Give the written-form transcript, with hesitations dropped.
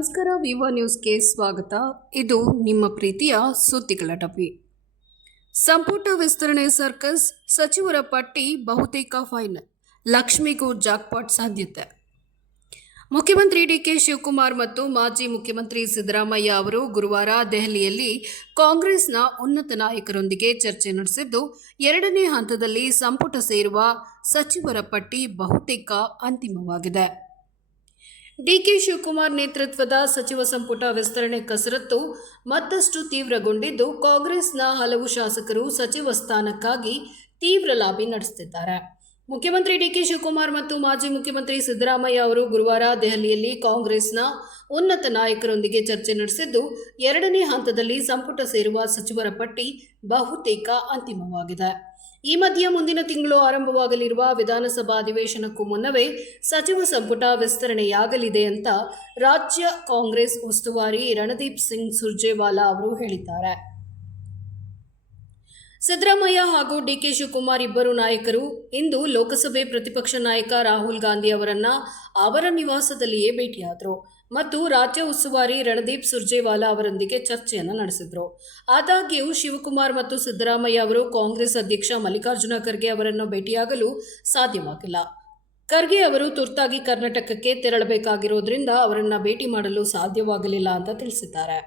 ನಮಸ್ಕಾರ. ವಿವಾ ನ್ಯೂಸ್ಗೆ ಸ್ವಾಗತ. ಇದು ನಿಮ್ಮ ಪ್ರೀತಿಯ ಸುದ್ದಿಗಳ ಡಬ್ಬಿ. ಸಂಪುಟ ವಿಸ್ತರಣೆ ಸರ್ಕಸ್, ಸಚಿವರ ಪಟ್ಟಿ ಬಹುತೇಕ ಫೈನಲ್, ಲಕ್ಷ್ಮಿಗೂ ಜಾಕ್ಪಾಟ್ ಸಾಧ್ಯತೆ. ಮುಖ್ಯಮಂತ್ರಿ ಡಿಕೆ ಶಿವಕುಮಾರ್ ಮತ್ತು ಮಾಜಿ ಮುಖ್ಯಮಂತ್ರಿ ಸಿದ್ದರಾಮಯ್ಯ ಅವರು ಗುರುವಾರ ದೆಹಲಿಯಲ್ಲಿ ಕಾಂಗ್ರೆಸ್ನ ಉನ್ನತ ನಾಯಕರೊಂದಿಗೆ ಚರ್ಚೆ ನಡೆಸಿದ್ದು, ಎರಡನೇ ಹಂತದಲ್ಲಿ ಸಂಪುಟ ಸೇರುವ ಸಚಿವರ ಪಟ್ಟಿ ಬಹುತೇಕ ಅಂತಿಮವಾಗಿದೆ. ಡಿಕೆ ಶಿವಕುಮಾರ್ ನೇತೃತ್ವದ ಸಚಿವ ಸಂಪುಟ ವಿಸ್ತರಣೆ ಕಸರತ್ತು ಮತ್ತಷ್ಟು ತೀವ್ರಗೊಂಡಿದ್ದು, ಕಾಂಗ್ರೆಸ್ನ ಹಲವು ಶಾಸಕರು ಸಚಿವ ಸ್ಥಾನಕ್ಕಾಗಿ ತೀವ್ರ ಲಾಬಿ ನಡೆಸುತ್ತಿದ್ದಾರೆ. ಮುಖ್ಯಮಂತ್ರಿ ಡಿಕೆ ಶಿವಕುಮಾರ್ ಮತ್ತು ಮಾಜಿ ಮುಖ್ಯಮಂತ್ರಿ ಸಿದ್ದರಾಮಯ್ಯ ಅವರು ಗುರುವಾರ ದೆಹಲಿಯಲ್ಲಿ ಕಾಂಗ್ರೆಸ್ನ ಉನ್ನತ ನಾಯಕರೊಂದಿಗೆ ಚರ್ಚೆ ನಡೆಸಿದ್ದು, ಎರಡನೇ ಹಂತದಲ್ಲಿ ಸಂಪುಟ ಸೇರುವ ಸಚಿವರ ಪಟ್ಟಿ ಬಹುತೇಕ ಅಂತಿಮವಾಗಿದೆ. ಈ ಮಧ್ಯೆ ಮುಂದಿನ ತಿಂಗಳು ಆರಂಭವಾಗಲಿರುವ ವಿಧಾನಸಭಾ ಅಧಿವೇಶನಕ್ಕೂ ಮುನ್ನವೇ ಸಚಿವ ಸಂಪುಟ ವಿಸ್ತರಣೆಯಾಗಲಿದೆ ಅಂತ ರಾಜ್ಯ ಕಾಂಗ್ರೆಸ್ ಉಸ್ತುವಾರಿ ರಣದೀಪ್ ಸಿಂಗ್ ಸುರ್ಜೇವಾಲಾ ಅವರು ಹೇಳಿದ್ದಾರೆ. ಸಿದ್ದರಾಮಯ್ಯ ಹಾಗೂ ಡಿಕೆ ಶಿವಕುಮಾರ್ ಇಬ್ಬರು ನಾಯಕರು ಇಂದು ಲೋಕಸಭೆ ಪ್ರತಿಪಕ್ಷ ನಾಯಕ ರಾಹುಲ್ ಗಾಂಧಿ ಅವರನ್ನ ಅವರ ನಿವಾಸದಲ್ಲಿಯೇ ಭೇಟಿಯಾದರು ಮತ್ತು ರಾಜ್ಯ ಉಸ್ತುವಾರಿ ರಣದೀಪ್ ಸುರ್ಜೇವಾಲಾ ಅವರೊಂದಿಗೆ ಚರ್ಚೆಯನ್ನು ನಡೆಸಿದರು. ಆದಾಗ್ಯೂ ಶಿವಕುಮಾರ್ ಮತ್ತು ಸಿದ್ದರಾಮಯ್ಯ ಅವರು ಕಾಂಗ್ರೆಸ್ ಅಧ್ಯಕ್ಷ ಮಲ್ಲಿಕಾರ್ಜುನ ಖರ್ಗೆ ಅವರನ್ನು ಭೇಟಿಯಾಗಲು ಸಾಧ್ಯವಾಗಿಲ್ಲ. ಖರ್ಗೆ ಅವರು ತುರ್ತಾಗಿ ಕರ್ನಾಟಕಕ್ಕೆ ತೆರಳಬೇಕಾಗಿರೋದ್ರಿಂದ ಅವರನ್ನ ಭೇಟಿ ಮಾಡಲು ಸಾಧ್ಯವಾಗಲಿಲ್ಲ ಅಂತ ತಿಳಿಸಿದ್ದಾರೆ.